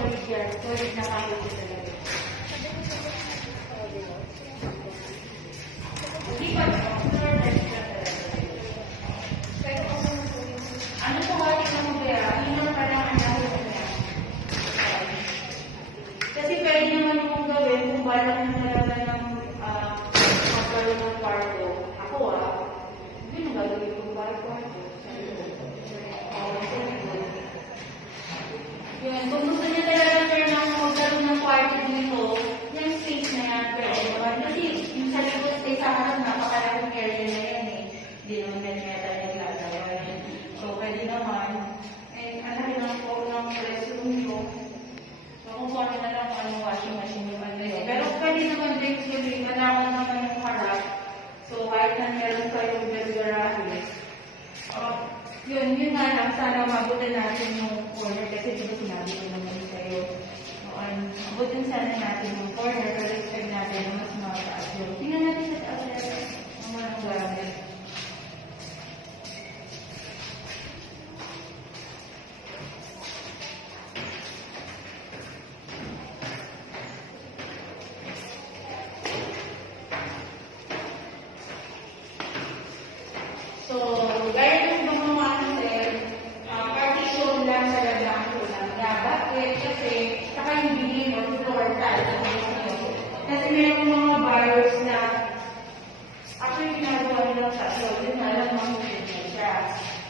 solid yan. Solid na kahoy ko talaga. Hindi pa ito. Ano po hati na mo kaya? Hindi na parang ang natin niya. Kasi pwede naman yung gawin kung balang na talaga ng magkaroon ng kwarto. Ako hindi na gagawin kung balang kwarto. Yun, kung gusto niya talaga sir na magkaroon ng kwarto dito, yung space na yan, pwede naman. Kasi yung sa likod space sa harap, napakalaking area na yan eh. Hindi naman na niya tayo naglagawa. So, pwede naman. And ang laki lang po ng restroom nyo. So, kung ano na lang anong washing machine naman na yun. Pero pwede naman din kasi manawan naman yung harap. So, kahit na meron kayong garahe. Yun nga lang, sana mabutin natin yung corner kasi diba sinabi ko naman sa'yo. Mabutin sana natin yung corner pero expect natin na mas mataas yun. Tingnan natin sa taas ng mga gamit. So, gaya ng mga partition lang talaga ang kulang. Bakit? Kasi, saka yung bigay mo, floor tile. Kasi mayroong mga bars na actually ginagawa nila sa floor. Yun na lang mahulid na siya.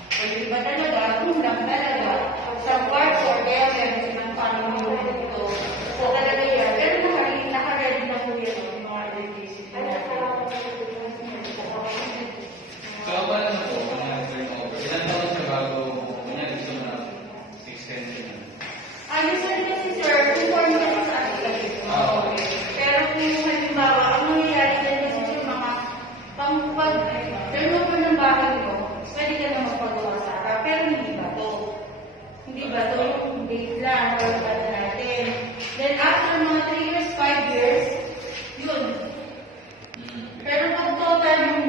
So, yung iba talaga, kulang talaga. Sa kwarto, kaya meron silang panahulid ito. So, talaga yan. Pero naka-ready na po yun yung mga electricity natin. So, paano na po? Ilan taon siya bago gusto mo na 610 na? Usually kasi sir, inform kasi sa akin. Pero kung halimbawa, ang nangyayari na kasi yung mga pag-turnover ng bahay mo, pwede ka na magpagawa sa harap. Pero hindi ba to? Hindi ba to? Yung date lang, or ba natin. Then after mga 3 years, 5 years, yun. Pero pag total yung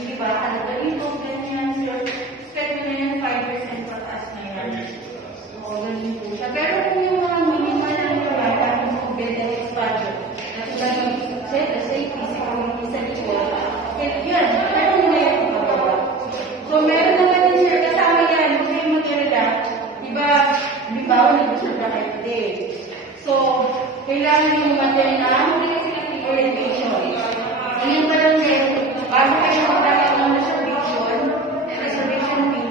hindi ba, halaga dito, ganyan, sir. Expect mo na yan 5% pataas na yan. Oo, ganyan po siya. Pero kung yung mga minimal na nilalaga, yung build and expansion, natulad yung safety, security sa likod, yan, pero hindi na yung pagkawa. So, meron naman din, sir, kasama yan, kung yung matira, diba, nag-gusto ka kayo today. So, kailangan yung matira orientation. Ngayon pa lang meron, bago kayo magdakit ng reservation fee,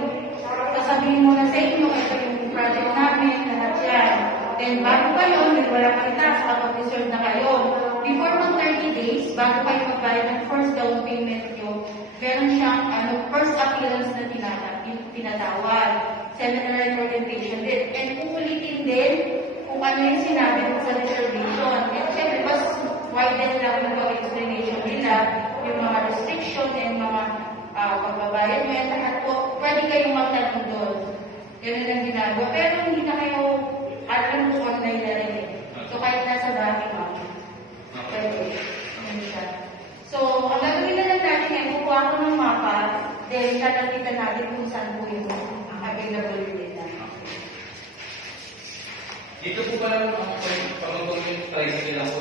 sasabihin mo na sa inyo, ito yung project namin, lahat yan. Then, bago kayo, wala kayo tax, kapag-reserve na kayo. Before mag 30 days, bago kayo magbayad ng first down payment nyo, meron siyang first appearance na tinatawag. Seminar orientation din. And uulitin din kung ano yung sinabi mo sa reservation. And syempre, mas widen lang yung explanation nila, yung mga restriction and mga pagbabayad mo, yan lahat po, pwede kayong magtanong doon. Ganun ang ginagawa. Pero hindi na kayo, alam mo, online na rin eh. So, kahit nasa bahay mo, pwede. Ano siya. So, ang gagawin na lang natin ay kukuha ko ng mapa, then tatapitan natin kung saan po yung available nila. Dito po pala ang pag-price nila po